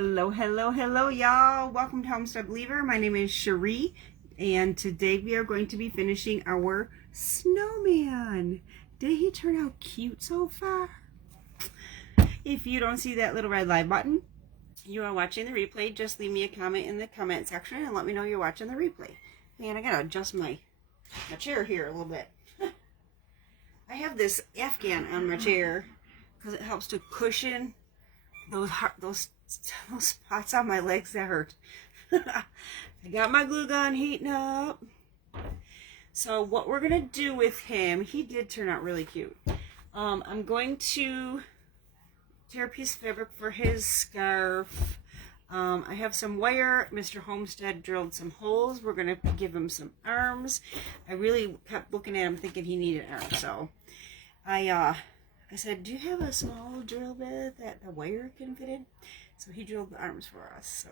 Hello, hello, hello, y'all. Welcome to Homestead Believer. My name is Cherie, and today we are going to be finishing our snowman. Did he turn out cute so far? If you don't see that little red live button, you are watching the replay. Just leave me a comment in the comment section and let me know you're watching the replay. And I gotta adjust my chair here a little bit. I have this Afghan on my chair because it helps to cushion those spots on my legs that hurt. I got my glue gun heating up. So what we're gonna do with him, he did turn out really cute. I'm going to tear a piece of fabric for his scarf. I have some wire. Mr. Homestead drilled some holes. We're gonna give him some arms. I really kept looking at him thinking he needed arms, so I said, do you have a small drill bit that the wire can fit in? So he drilled the arms for us. So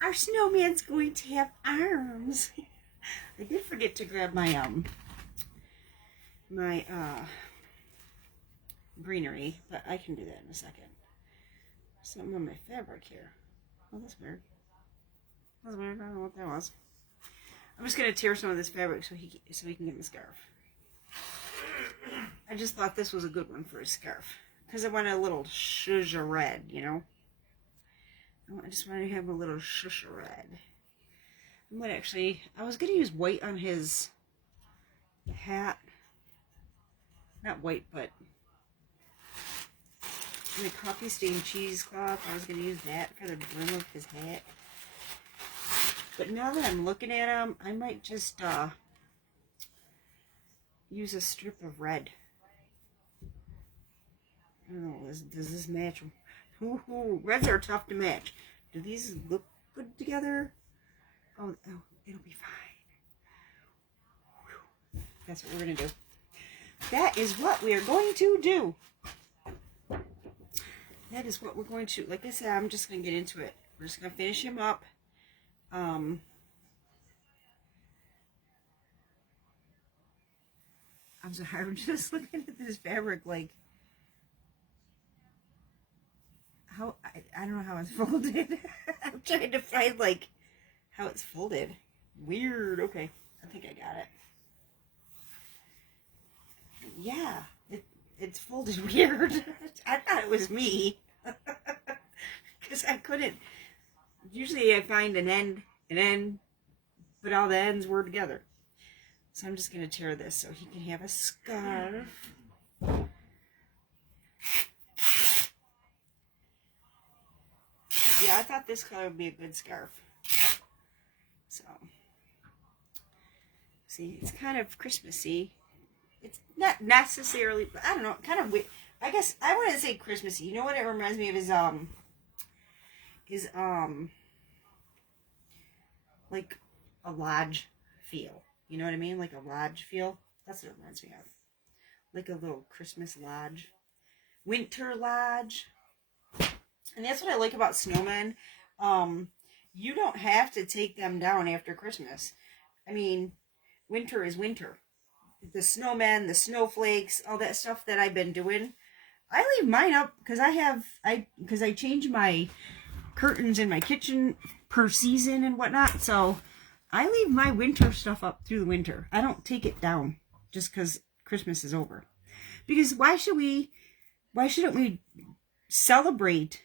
our snowman's going to have arms. I did forget to grab my greenery, but I can do that in a second. Something on my fabric here. Oh, that's weird. That's weird. I don't know what that was. I'm just gonna tear some of this fabric so he can get the scarf. I just thought this was a good one for a scarf because I want a little shush red, you know. I just want to have a little shush red. I was gonna use white on his hat. Not white, but the coffee stained cheesecloth. I was gonna use that for the brim of his hat. But now that I'm looking at him, I might just use a strip of red. I don't know, does this match? Ooh, reds are tough to match. Do these look good together? Oh, it'll be fine. Whew. That's what we're going to do. That is what we are going to do. That is what we're going to, like I said, I'm just going to get into it. We're just going to finish him up. I'm just looking at this fabric like, I don't know how it's folded. I'm trying to find like how it's folded. Weird. Okay, I think I got it. Yeah, it's folded weird. I thought it was me because I couldn't. Usually I find an end, but all the ends were together. So I'm just gonna tear this so he can have a scarf. Yeah, I thought this color would be a good scarf. So, see, it's kind of Christmassy. It's not necessarily, but I don't know, kind of weird. I guess I wouldn't say Christmassy. You know what it reminds me of is like a lodge feel. You know what I mean? Like a lodge feel. That's what it reminds me of. Like a little Christmas lodge. Winter lodge. And that's what I like about snowmen. You don't have to take them down after Christmas. I mean, winter is winter. The snowmen, the snowflakes, all that stuff that I've been doing, I leave mine up because I change my curtains in my kitchen per season and whatnot. So I leave my winter stuff up through the winter. I don't take it down just because Christmas is over. Because why shouldn't we celebrate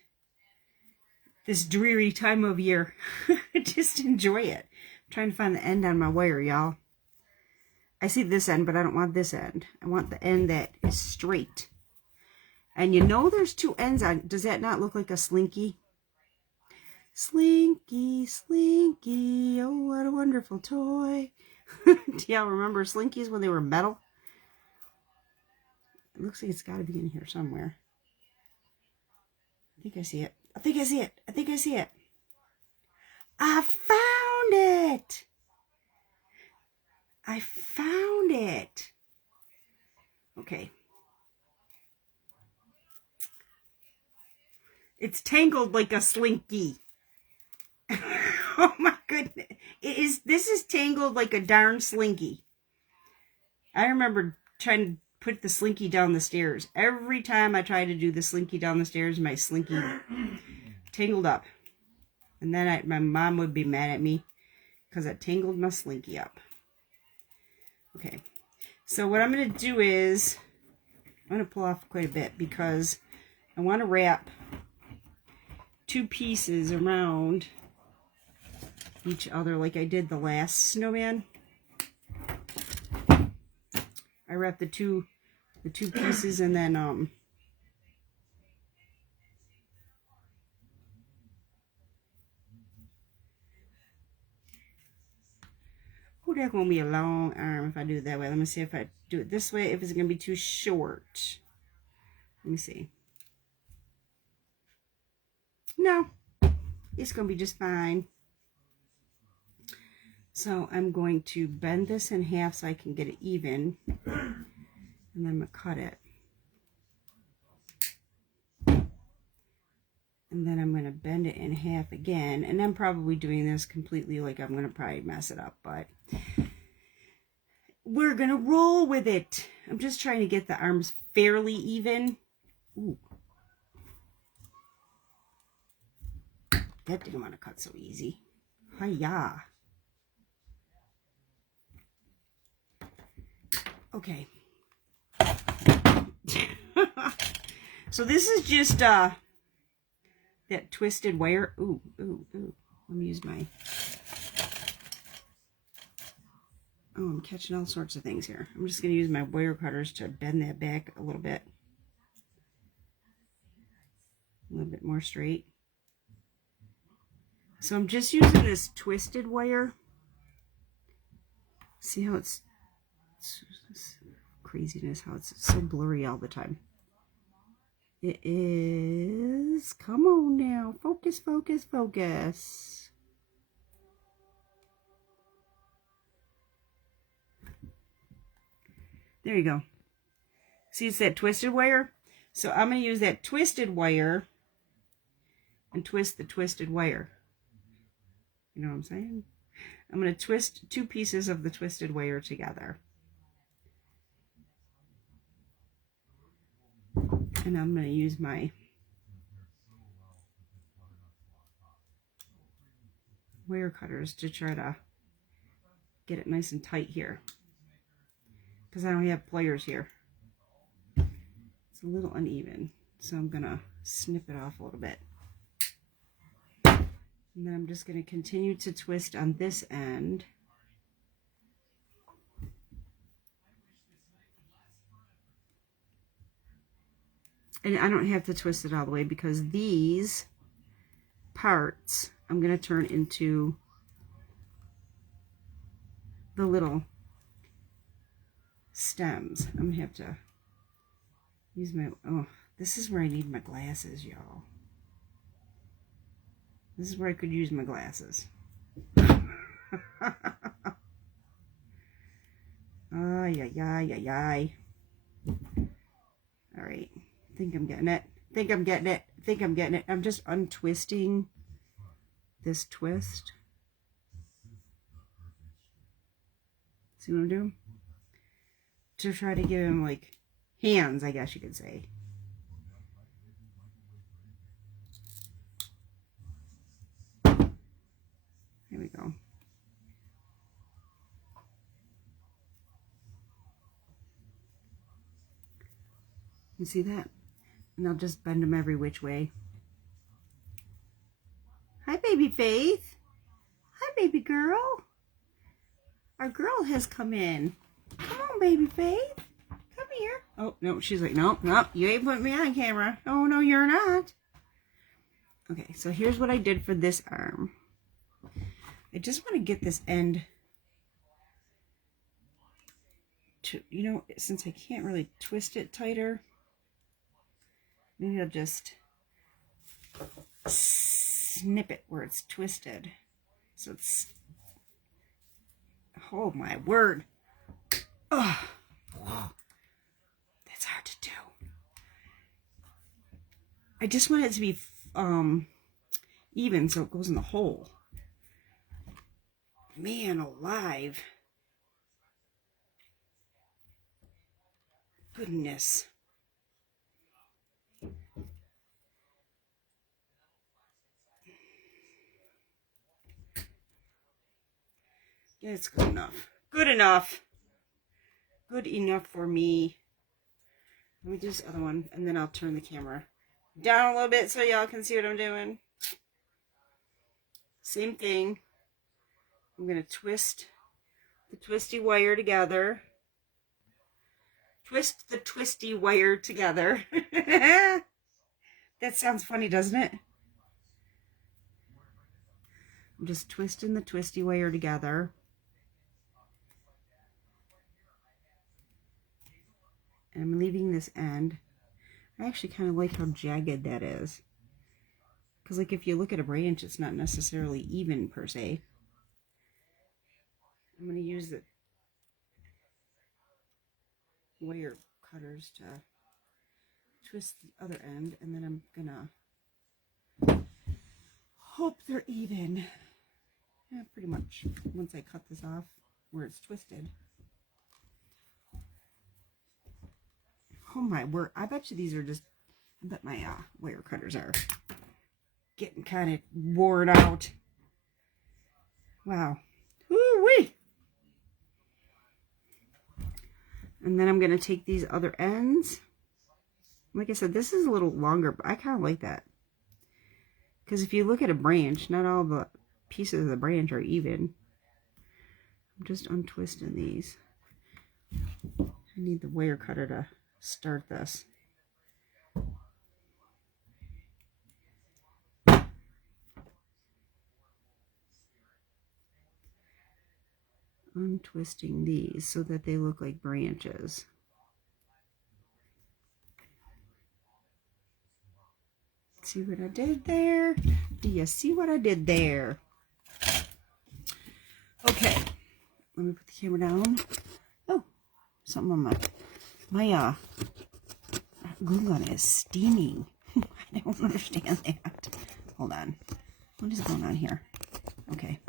this dreary time of year? Just enjoy it. I'm trying to find the end on my wire, y'all. I see this end, but I don't want this end. I want the end that is straight. And you know there's two ends on. Does that not look like a slinky? Slinky, Slinky, oh, what a wonderful toy. Do y'all remember Slinkies when they were metal? It looks like it's got to be in here somewhere. I think I see it. I think I see it. I think I see it. I found it. I found it. Okay. It's tangled like a slinky. Oh my goodness. This is tangled like a darn slinky. I remember trying to put the slinky down the stairs. Every time I try to do the slinky down the stairs, my slinky tangled up. And then my mom would be mad at me because I tangled my slinky up. Okay, so what I'm going to do is, I'm going to pull off quite a bit because I want to wrap 2 pieces around each other like I did the last snowman. I wrapped the two pieces and then oh, that's gonna be a long arm if I do it that way. Let me see if I do it this way, if it's gonna be too short. Let me see. No, it's gonna be just fine. So I'm going to bend this in half so I can get it even, and then I'm gonna cut it. And then I'm gonna bend it in half again, and I'm probably doing this completely, like I'm gonna probably mess it up, but we're gonna roll with it. I'm just trying to get the arms fairly even. Ooh. That didn't want to cut so easy. Hi-ya. Okay. So this is just that twisted wire. Ooh, ooh, ooh. Let me use my... Oh, I'm catching all sorts of things here. I'm just going to use my wire cutters to bend that back a little bit. A little bit more straight. So I'm just using this twisted wire. See how it's craziness, how it's so blurry all the time. It is, come on now, focus, focus, focus. There you go. See, it's that twisted wire. So I'm going to use that twisted wire and twist the twisted wire. You know what I'm saying? I'm going to twist 2 pieces of the twisted wire together. And I'm going to use my wire cutters to try to get it nice and tight here, because I don't have pliers here. It's a little uneven, so I'm going to snip it off a little bit. And then I'm just going to continue to twist on this end. And I don't have to twist it all the way because these parts I'm going to turn into the little stems. I'm going to have to use my... Oh, this is where I need my glasses, y'all. This is where I could use my glasses. Ay, ay, ay, ay, ay. All right. Think I'm getting it. Think I'm getting it. Think I'm getting it. I'm just untwisting this twist. See what I'm doing? To try to give him like hands, I guess you could say. Here we go. You see that? And I'll just bend them every which way. Hi, baby Faith. Hi, baby girl. Our girl has come in. Come on, baby Faith. Come here. Oh, no, she's like, no, no, you ain't putting me on camera. Oh, no, you're not. Okay, so here's what I did for this arm. I just want to get this end to, you know, since I can't really twist it tighter, maybe I'll just snip it where it's twisted. So it's, oh my word. Oh, that's hard to do. I just want it to be even so it goes in the hole. Man alive. Goodness. Yeah, it's good enough. Good enough. Good enough for me. Let me do this other one, and then I'll turn the camera down a little bit so y'all can see what I'm doing. Same thing. I'm going to twist the twisty wire together. Twist the twisty wire together. That sounds funny, doesn't it? I'm just twisting the twisty wire together. And I'm leaving this end. I actually kind of like how jagged that is. Because like if you look at a branch, it's not necessarily even per se. I'm going to use the wire cutters to twist the other end, and then I'm gonna hope they're even. Yeah, pretty much. Once I cut this off where it's twisted. Oh my word, I bet you these are just, I bet my wire cutters are getting kind of worn out. Wow. Woo-wee! And then I'm gonna take these other ends. Like I said, this is a little longer, but I kind of like that. Because if you look at a branch, not all the pieces of the branch are even. I'm just untwisting these. I need the wire cutter to start this. Untwisting these so that they look like branches. See what I did there? Do you see what I did there? Okay, let me put the camera down. Oh, something on my glue gun is steaming. I don't understand that. Hold on. What is going on here? Okay.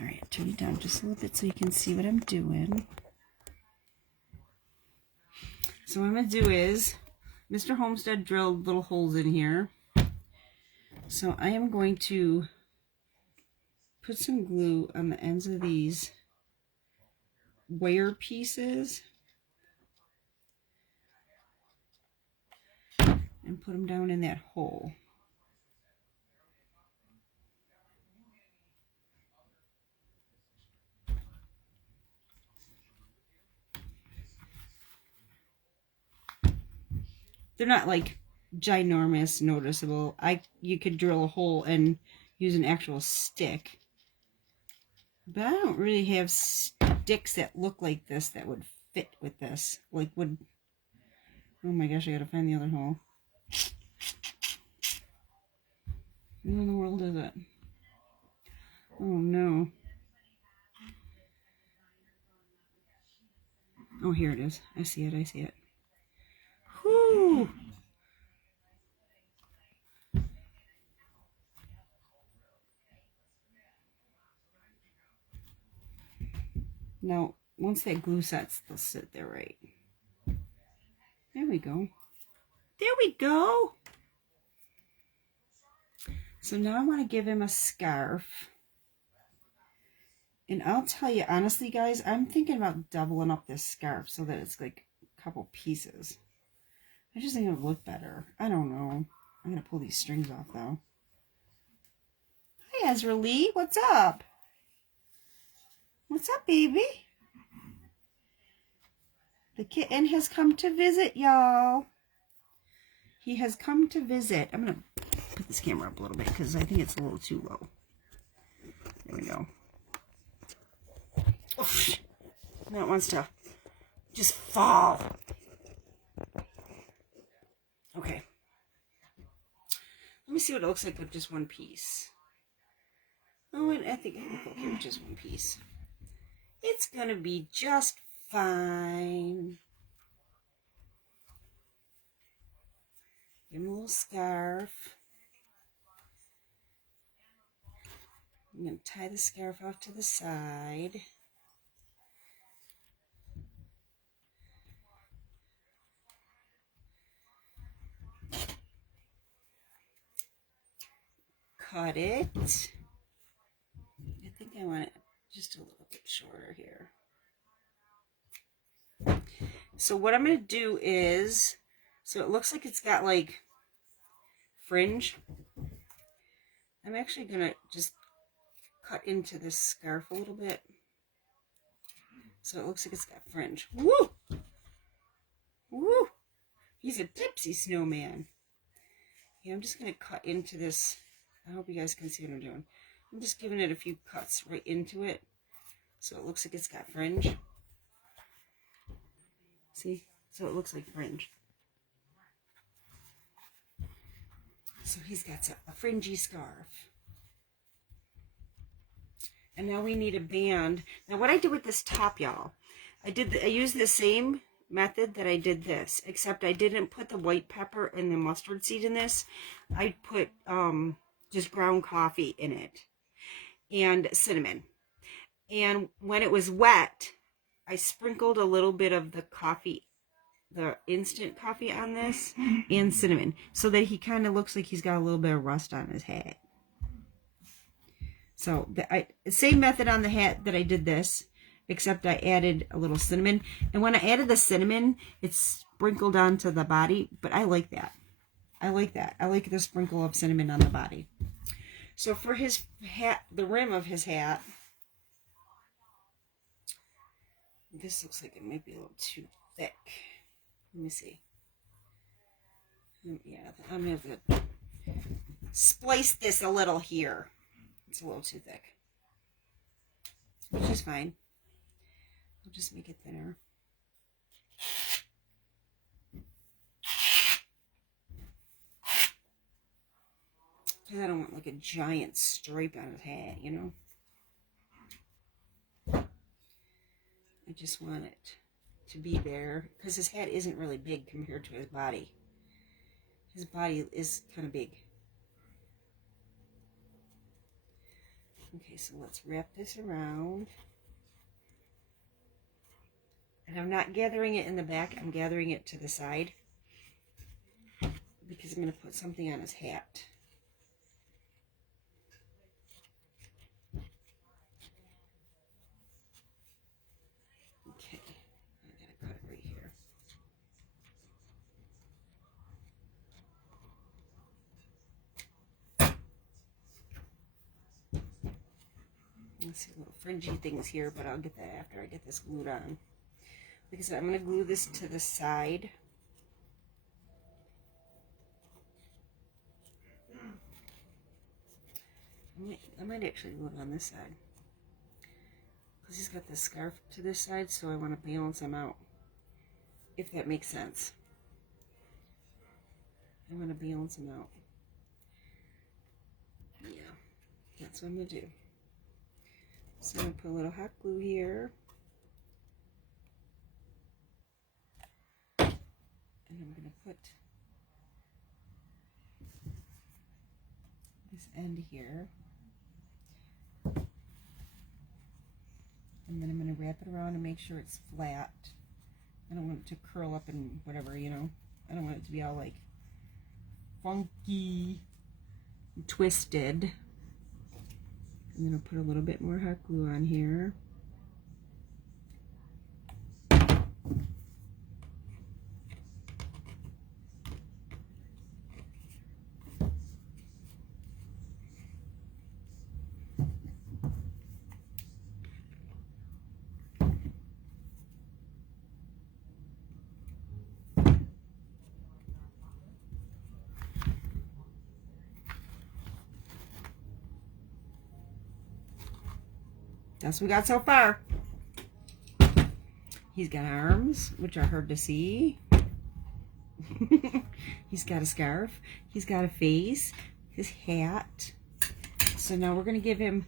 All right, turn it down just a little bit so you can see what I'm doing. So what I'm going to do is, Mr. Homestead drilled little holes in here. So I am going to put some glue on the ends of these wire pieces and put them down in that hole. They're not like ginormous, noticeable. You could drill a hole and use an actual stick. But I don't really have sticks that look like this that would fit with this. Like would, oh my gosh, I gotta find the other hole. Where in the world is it? Oh no. Oh, here it is. I see it, I see it. Whoo! Now, once that glue sets, they'll sit there right. There we go. There we go! So now I want to give him a scarf. And I'll tell you, honestly, guys, I'm thinking about doubling up this scarf so that it's like a couple pieces. I just think it would look better. I don't know. I'm going to pull these strings off, though. Hi, Ezra Lee. What's up? What's up, baby? The kitten has come to visit, y'all. He has come to visit. I'm going to put this camera up a little bit because I think it's a little too low. There we go. Oof. Now it wants to just fall. Okay. Let me see what it looks like with just one piece. Oh, and I think I can okay with just one piece. It's going to be just fine. Give him a little scarf. I'm going to tie the scarf off to the side. Cut it. I think I want it just a little bit shorter here. So what I'm going to do is, so it looks like it's got like fringe. I'm actually going to just cut into this scarf a little bit. So it looks like it's got fringe. Woo! Woo! He's a tipsy snowman. Yeah, I'm just going to cut into this. I hope you guys can see what I'm doing. I'm just giving it a few cuts right into it. So it looks like it's got fringe. See? So it looks like fringe. So he's got a fringy scarf. And now we need a band. Now what I did with this top, y'all, I used the same method that I did this, except I didn't put the white pepper and the mustard seed in this. I put just ground coffee in it and cinnamon. And when it was wet, I sprinkled a little bit of the coffee, the instant coffee on this and cinnamon, so that he kind of looks like he's got a little bit of rust on his hat. So the same method on the hat that I did this, except I added a little cinnamon. And when I added the cinnamon, it's sprinkled onto the body, but I like that. I like that. I like the sprinkle of cinnamon on the body. So for his hat, the rim of his hat, this looks like it might be a little too thick. Let me see. Yeah, I'm going to splice this a little here. It's a little too thick, which is fine. I'll just make it thinner. Because I don't want like a giant stripe on his hat, you know? I just want it to be there, because his hat isn't really big compared to his body. His body is kind of big. Okay, so let's wrap this around. And I'm not gathering it in the back, I'm gathering it to the side, because I'm going to put something on his hat. Okay, I'm going to cut it right here. Let's see, little fringy things here, but I'll get that after I get this glued on. Because I'm going to glue this to the side. I might actually glue it on this side. Because he's got the scarf to this side, so I want to balance them out. If that makes sense. I want to balance them out. Yeah, that's what I'm going to do. So I'm going to put a little hot glue here. And I'm going to put this end here. And then I'm going to wrap it around and make sure it's flat. I don't want it to curl up and whatever, you know. I don't want it to be all like funky, twisted. I'm going to put a little bit more hot glue on here. That's what we got so far. He's got arms, which are hard to see. He's got a scarf. He's got a face. His hat. So now we're going to give him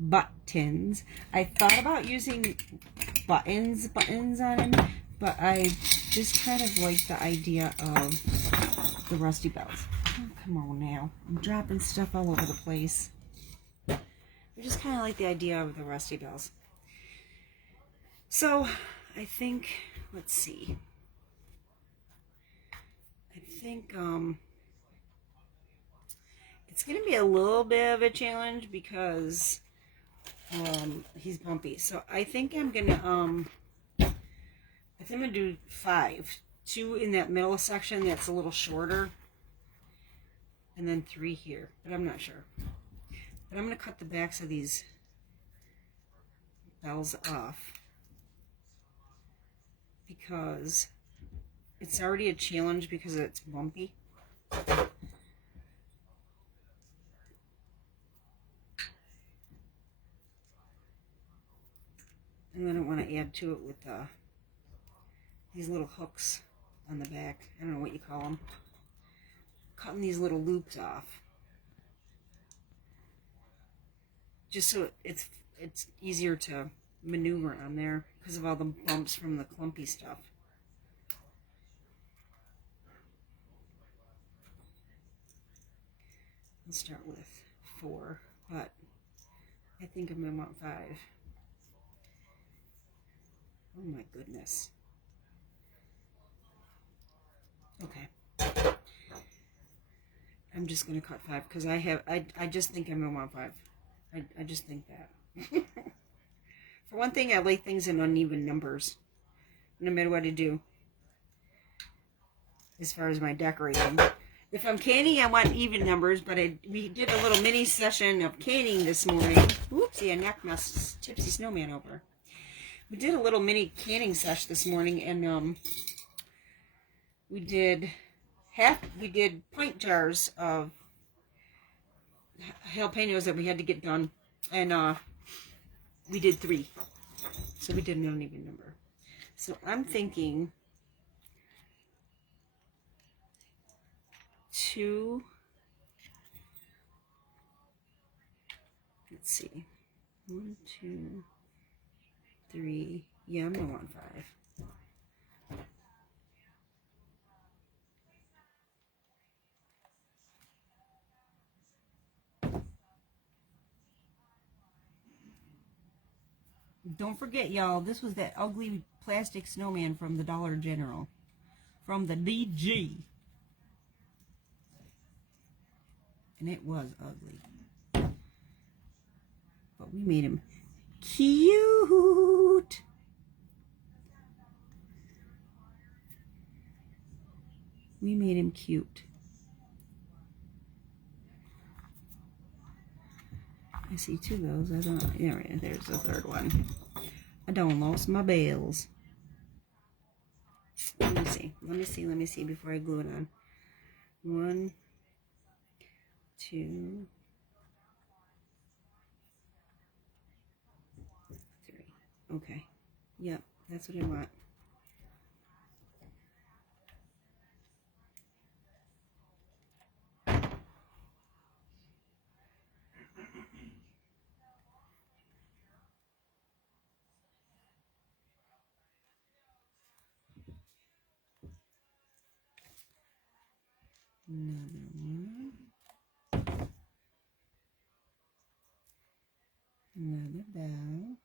buttons. I thought about using buttons on him, but I just kind of like the idea of the rusty bells. Oh, come on now. I'm dropping stuff all over the place. I just kind of like the idea of the rusty bells. So, I think, let's see. I think it's going to be a little bit of a challenge because he's bumpy. So I think I'm gonna do 5. 2 in that middle section that's a little shorter, and then 3 here, but I'm not sure. But I'm gonna cut the backs of these bells off because it's already a challenge because it's bumpy. And then I want to add to it with these little hooks on the back. I don't know what you call them. Cutting these little loops off, just so it's easier to maneuver on there because of all the bumps from the clumpy stuff. I'll start with 4, but I think I'm gonna want 5. Oh my goodness. Okay. I'm just gonna cut 5 because I just think I'm gonna want 5. I just think that. For one thing, I like things in uneven numbers, no matter what I do. As far as my decorating, if I'm canning, I want even numbers. But we did a little mini session of canning this morning. Oopsie, I knocked my Tipsy Snowman over. We did a little mini canning sesh this morning, and we did pint jars of jalapenos that we had to get done, and we did 3, so we did an uneven number. So I'm thinking 2. Let's see, 1, 2, 3. Yeah, I'm gonna want 5. Don't forget, y'all, this was that ugly plastic snowman from the Dollar General. From the DG. And it was ugly. But we made him cute. We made him cute. I see 2 bells. I don't. Yeah, there's the 3rd one. I don't lost my bells. Let me see before I glue it on. 1, 2, 3. Okay. Yep, that's what I want. Another one. Another bell.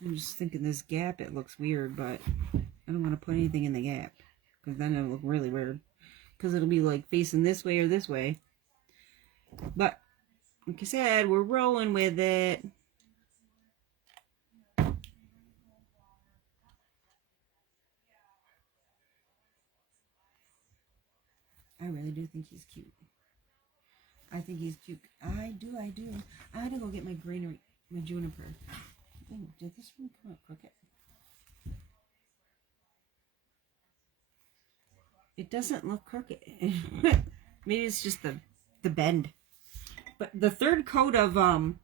I'm just thinking this gap, it looks weird, but I don't want to put anything in the gap because then it'll look really weird because it'll be like facing this way or this way. But like I said, we're rolling with it. I really do think he's cute. I think he's cute. I do. I had to go get my greenery, my juniper. Oh, did this one come out crooked? It doesn't look crooked. Maybe it's just the bend. But the 3rd coat of the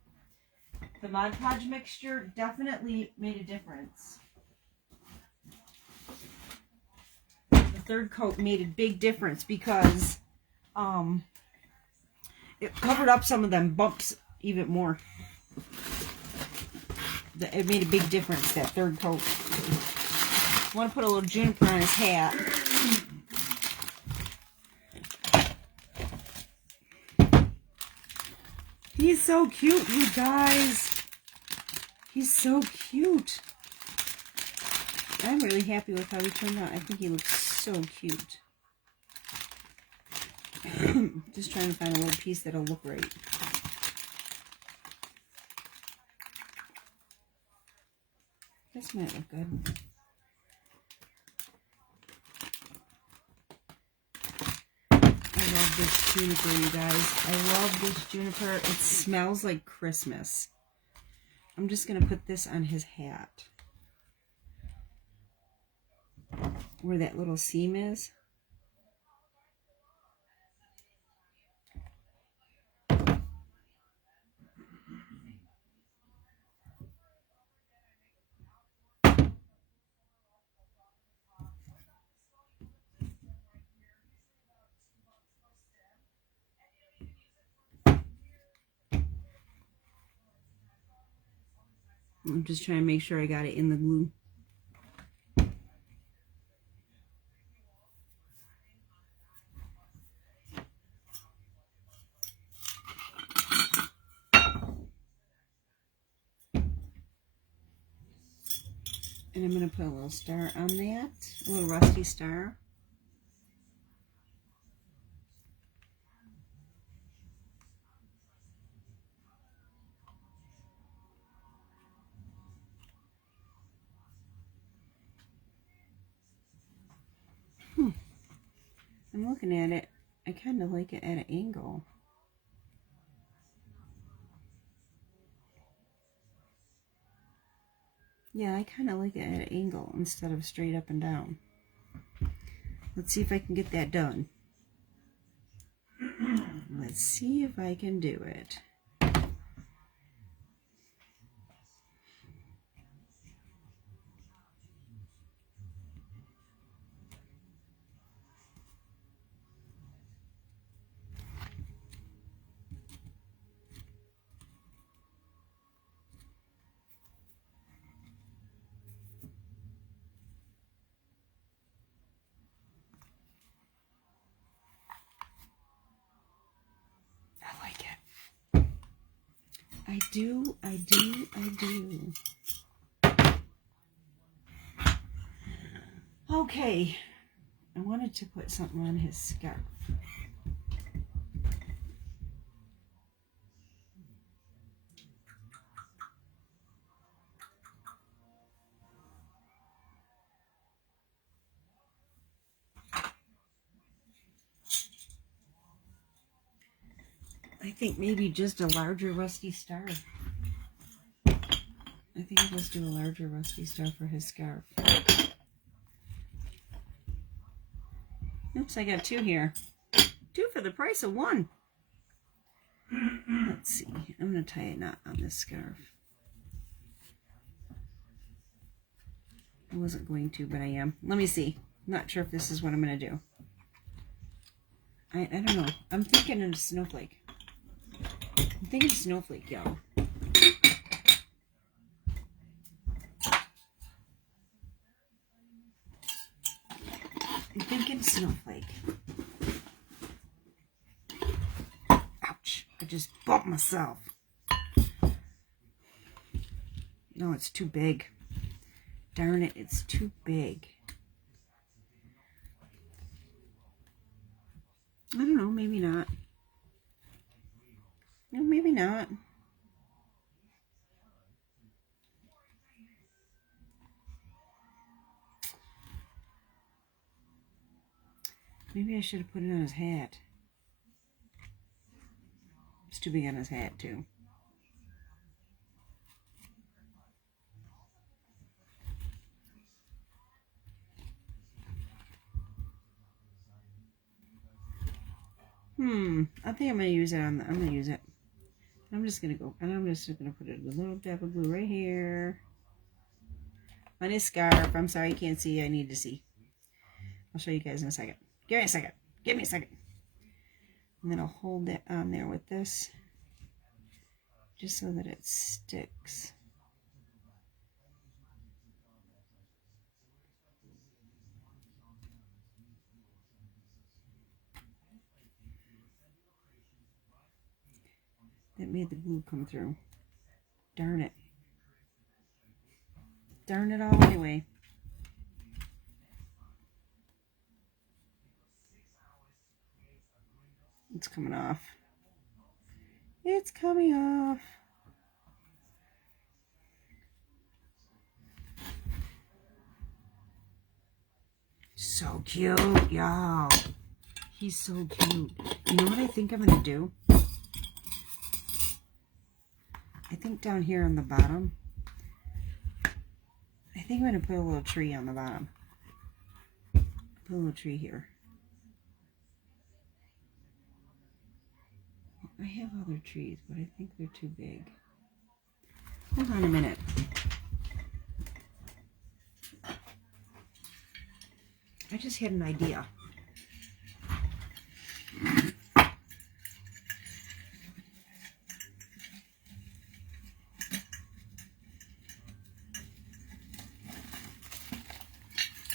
Mod Podge mixture definitely made a difference. The 3rd coat made a big difference because it covered up some of them bumps even more. It made a big difference, that 3rd coat. I want to put a little juniper on his hat. He's so cute, you guys. He's so cute. I'm really happy with how he turned out. I think he looks so cute. Just trying to find a little piece that'll look right. This might look good. I love this juniper, you guys. I love this juniper. It smells like Christmas. I'm just going to put this on his hat. Where that little seam is. I'm just trying to make sure I got it in the glue. And I'm going to put a little star on that, a little rusty star. I'm looking at it. I kind of like it at an angle. Yeah, I kind of like it at an angle instead of straight up and down. Let's see if I can get that done. Let's see if I can do it. I like it. I do. Okay. I wanted to put something on his scarf. I think maybe just a larger rusty star. I think I'll just do a larger rusty star for his scarf. Oops, I got two here. Two for the price of one. Let's see. I'm going to tie a knot on this scarf. I wasn't going to, but I am. Let me see. I'm not sure if this is what I'm going to do. I don't know. I'm thinking of a snowflake. I'm thinking snowflake, y'all. I'm thinking snowflake. Ouch. I just bumped myself. No, it's too big. Darn it, it's too big. I don't know, maybe not. No, maybe not. Maybe I should have put it on his hat. It's too big on his hat, too. I think I'm gonna use it on the, I'm gonna use it. I'm just gonna go, and I'm just gonna put a little dab of glue right here on his scarf. I'm sorry you can't see. I need to see. I'll show you guys in a second. Give me a second. Give me a second. And then I'll hold that on there with this, just so that it sticks. That made the glue come through. Darn it. Darn it all anyway. it's coming off. It's coming off. So cute, y'all. He's so cute. You know what I think I'm going to do? I think down here on the bottom, I think I'm going to put a little tree on the bottom. Put a little tree here. I have other trees, but I think they're too big. Hold on a minute. I just had an idea.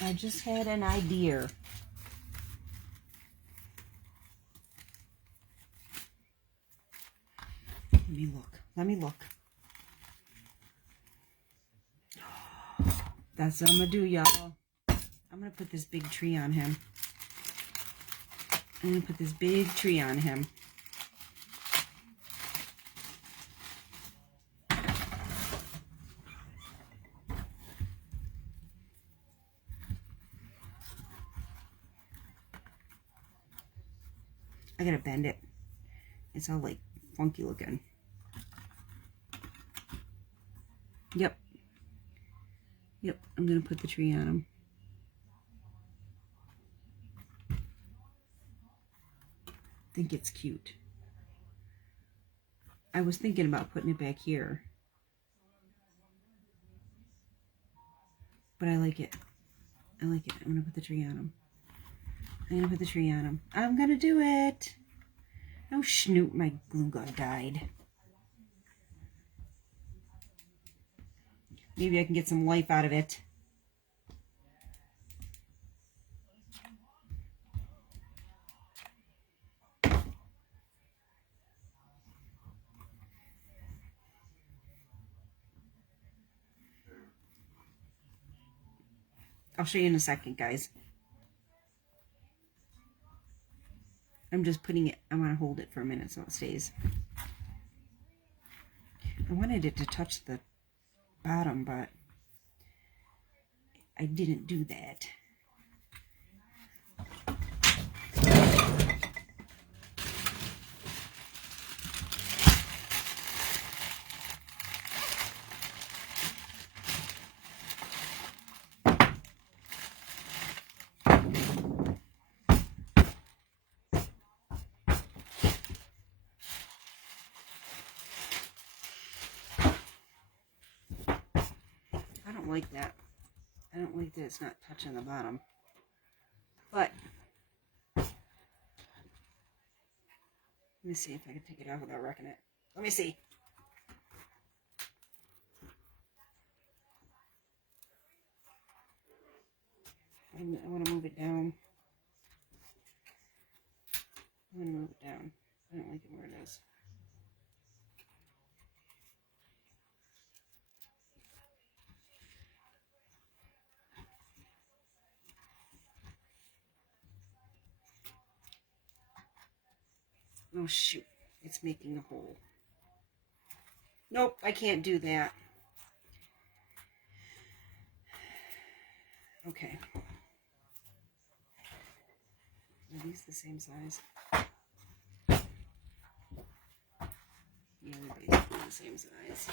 I just had an idea. Let me look. Let me look. That's what I'm going to do, y'all. I'm going to put this big tree on him. I'm going to put this big tree on him. I gotta bend it. It's all like funky looking. Yep. Yep, I'm gonna put the tree on him. I think it's cute. I was thinking about putting it back here. But I like it. I like it. I'm gonna put the tree on him. I'm gonna put the tree on him. I'm gonna do it. Oh, Snoot, my glue gun died. Maybe I can get some life out of it. I'll show you in a second, guys. I'm just putting it, I want to hold it for a minute so it stays. I wanted it to touch the bottom, but I didn't do that. I don't like that. I don't like that it's not touching the bottom. But let me see if I can take it out without wrecking it. Let me see. I want to move it down. I want to move it down. I don't like it where it is. Oh shoot, it's making a hole. Nope, I can't do that. Okay. Are these the same size? Yeah, they're basically the same size.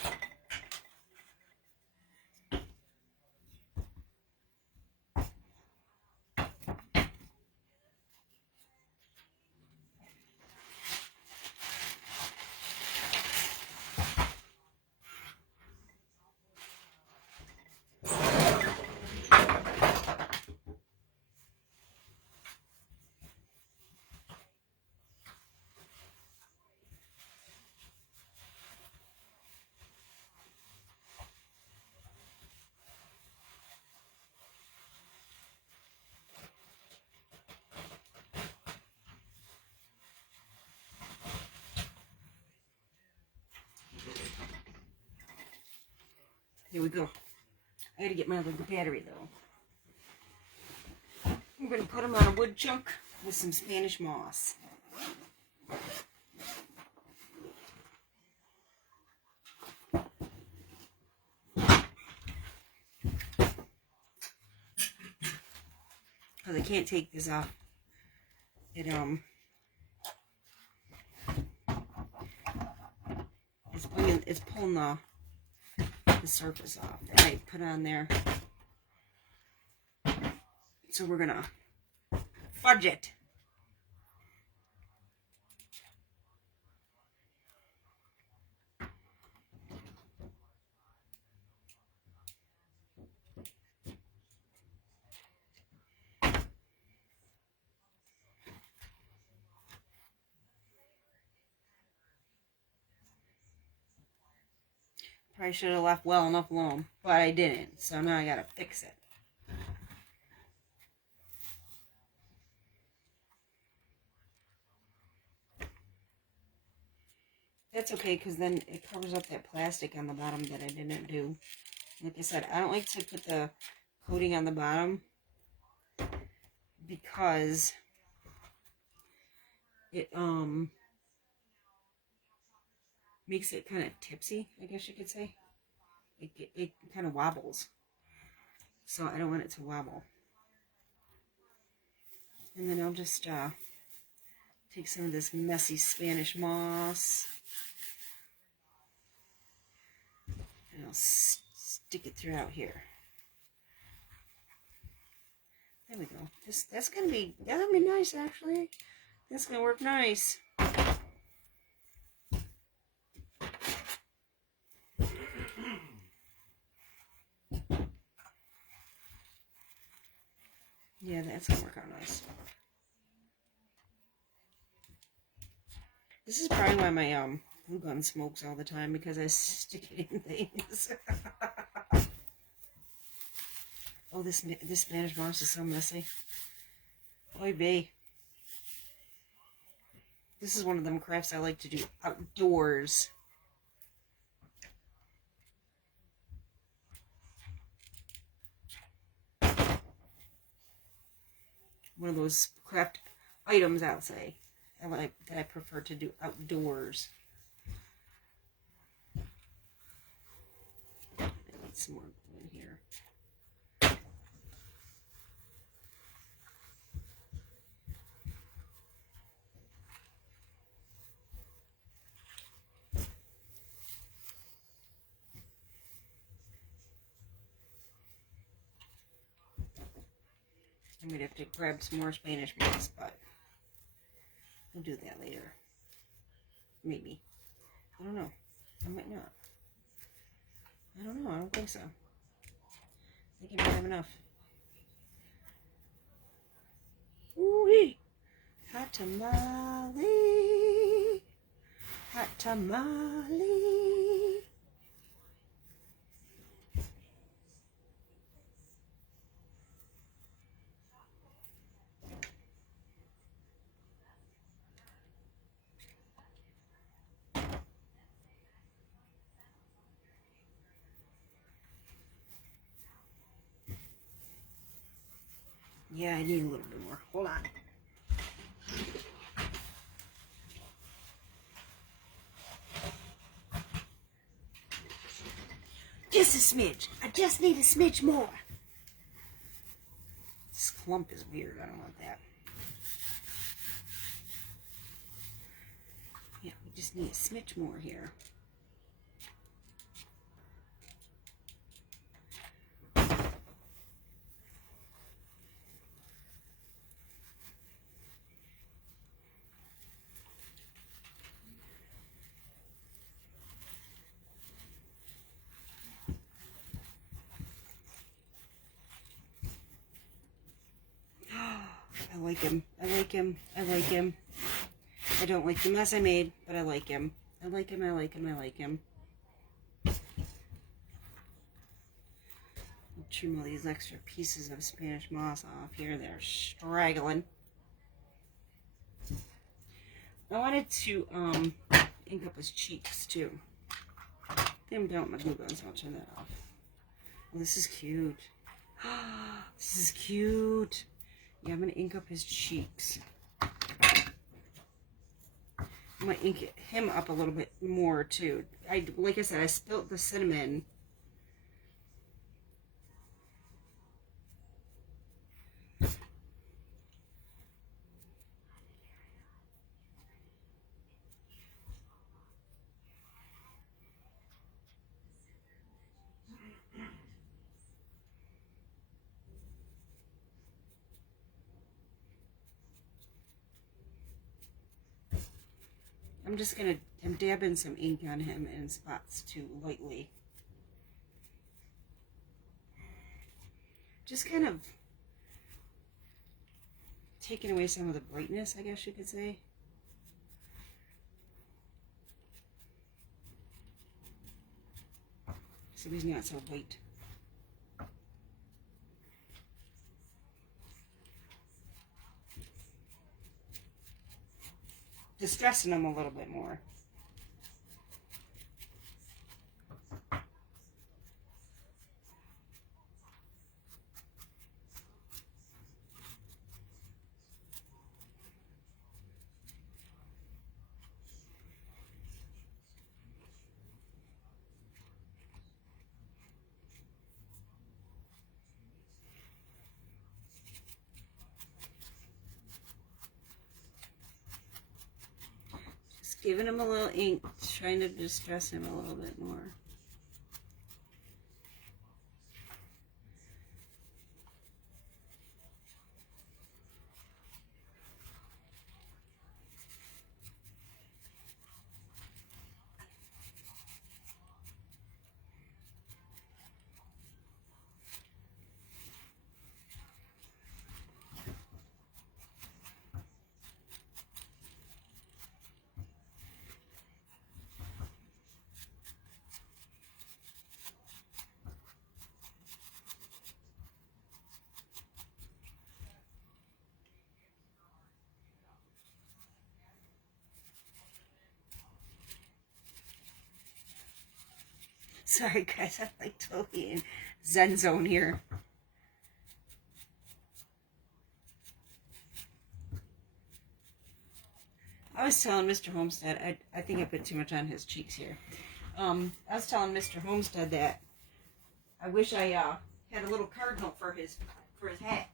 Here we go. I gotta get my other battery though. I'm gonna put them on a wood chunk with some Spanish moss. because I can't take this off. It's pulling the surface off that I put on there. So we're gonna fudge it. Probably should have left well enough alone, but I didn't. So now I gotta fix it. That's okay, because then it covers up that plastic on the bottom that I didn't do. Like I said, I don't like to put the coating on the bottom because it makes it kind of tipsy, I guess you could say. It kind of wobbles. So I don't want it to wobble. And then I'll just take some of this messy Spanish moss. And I'll stick it throughout here. There we go. That's gonna be nice actually. That's gonna work nice. Yeah, that's gonna work out nice. This is probably why my glue gun smokes all the time, because I stick it in things. Oh, this Spanish moss is so messy. Oy vey. This is one of them crafts I like to do outdoors. One of those craft items, I'll say, that I prefer to do outdoors. I need some more glue in here. I'm going to have to grab some more Spanish moss, but we'll do that later. Maybe. I don't know. I might not. I don't know. I don't think so. I think I might have enough. Ooh-wee! Hot tamale! Hot tamale! Yeah, I need a little bit more. Hold on. Just a smidge. I just need a smidge more. This clump is weird. I don't want that. Yeah, we just need a smidge more here. I like him. I like him. I like him. I don't like the mess I made, but I like him. I like him. I like him. I like him. I'll trim all these extra pieces of Spanish moss off here. They're straggling. I wanted to ink up his cheeks too. I'm done with my glue gun, so I'll turn that off. Oh, this is cute. This is cute. Yeah, I'm going to ink up his cheeks. I'm going to ink him up a little bit more, too. Like I said, I spilt the cinnamon. I'm dabbing some ink on him in spots too, lightly. Just kind of taking away some of the brightness, I guess you could say. So he's not so white. Distressing him a little bit more. Just giving him a little ink, trying to distress him a little bit more. Sorry guys, I'm like totally in Zen zone here. I was telling Mr. Homestead, I think I put too much on his cheeks here. I was telling Mr. Homestead that I wish I had a little cardinal for his hat.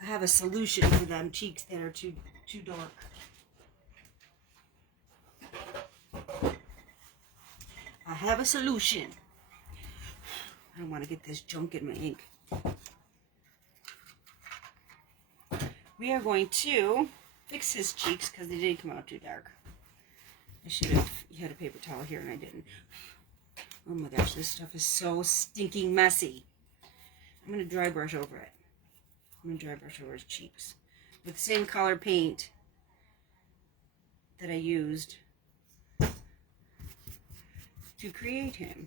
I have a solution for them cheeks that are too dark. I have a solution. I don't want to get this junk in my ink. We are going to fix his cheeks because they did come out too dark. I should have had a paper towel here and I didn't. Oh my gosh, this stuff is so stinking messy. I'm going to dry brush over it. I'm going to dry brush over his cheeks with the same color paint that I used to create him.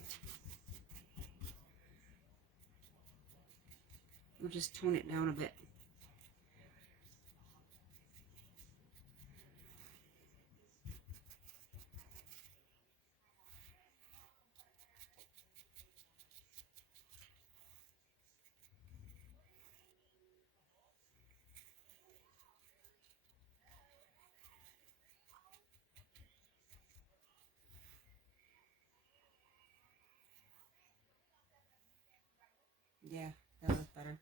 We'll just tone it down a bit. Yeah, that looks better.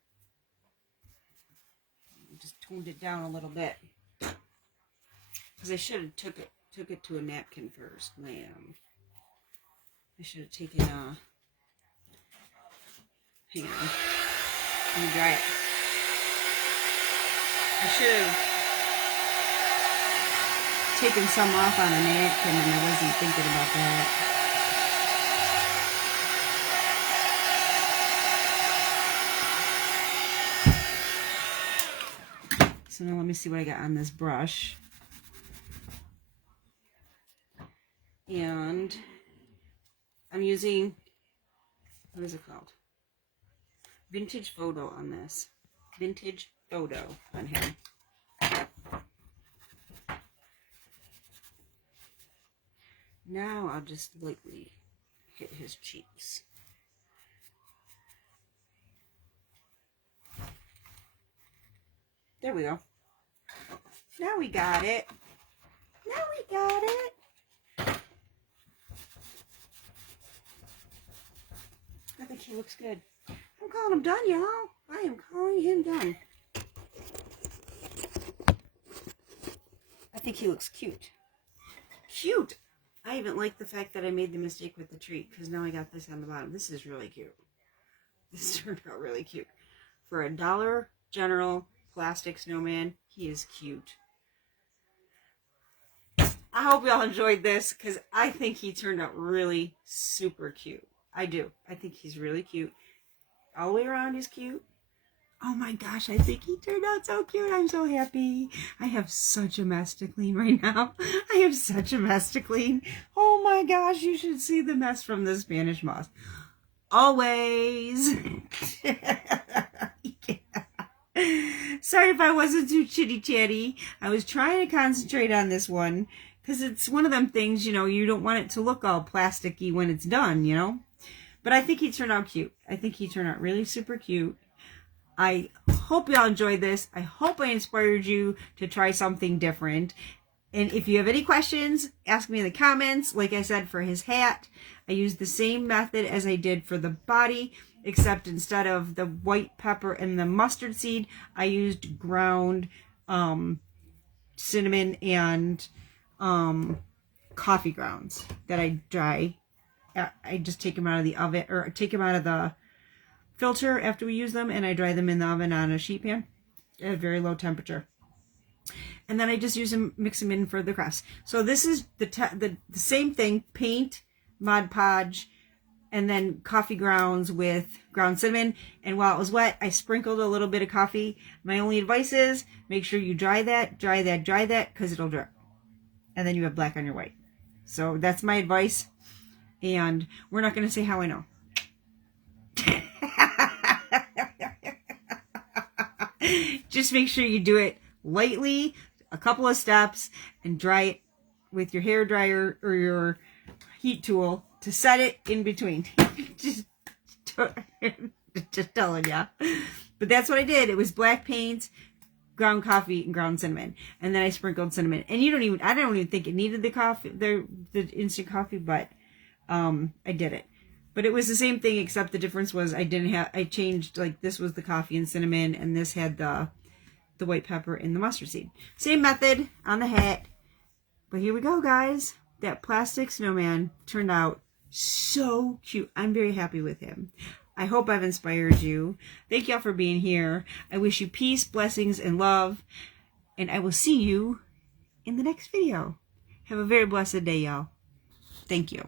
Just toned it down a little bit because I should have took it to a napkin first. I should have taken hang on, let me dry it. I should have taken some off on a napkin and I wasn't thinking about that. So now let me see what I got on this brush. And I'm using, what is it called? Vintage Photo on this. Vintage Photo on him. Now I'll just lightly hit his cheeks. There we go. Now we got it. Now we got it. I think he looks good. I'm calling him done, y'all. I am calling him done. think he looks cute. Cute! I even like the fact that I made the mistake with the tree, because now I got this on the bottom. This is really cute. This turned out really cute. For a Dollar General plastic snowman, he is cute. I hope y'all enjoyed this, because I think he turned out really super cute. I do. I think he's really cute. All the way around he's cute. Oh my gosh, I think he turned out so cute. I'm so happy. I have such a mess to clean right now. I have such a mess to clean. Oh my gosh, you should see the mess from the Spanish moss. Always. Sorry if I wasn't too chitty chatty. I was trying to concentrate on this one because it's one of them things, you know, you don't want it to look all plasticky when it's done, you know. But I think he turned out cute. I think he turned out really super cute. I hope y'all enjoyed this. I hope I inspired you to try something different. And if you have any questions, ask me in the comments. Like I said, for his hat, I used the same method as I did for the body, except instead of the white pepper and the mustard seed, I used ground cinnamon and coffee grounds that I dry. I just take them out of the oven, or take them out of the filter after we use them, and I dry them in the oven on a sheet pan at a very low temperature. And then I just use them, mix them in for the crust. So this is the same thing: paint, Mod Podge, and then coffee grounds with ground cinnamon. And while it was wet, I sprinkled a little bit of coffee. My only advice is make sure you dry that, because it'll drip, and then you have black on your white. So that's my advice. And we're not going to say how I know. Just make sure you do it lightly, a couple of steps, and dry it with your hair dryer or your heat tool to set it in between. just telling ya. But that's what I did. It was black paint, ground coffee, and ground cinnamon, and then I sprinkled cinnamon. And I don't even think it needed the coffee, the instant coffee, but I did it. But it was the same thing, except the difference was I changed, like, this was the coffee and cinnamon, and this had the white pepper and the mustard seed. Same method on the hat. But here we go, guys. That plastic snowman turned out so cute. I'm very happy with him. I hope I've inspired you. Thank y'all for being here. I wish you peace, blessings, and love. And I will see you in the next video. Have a very blessed day, y'all. Thank you.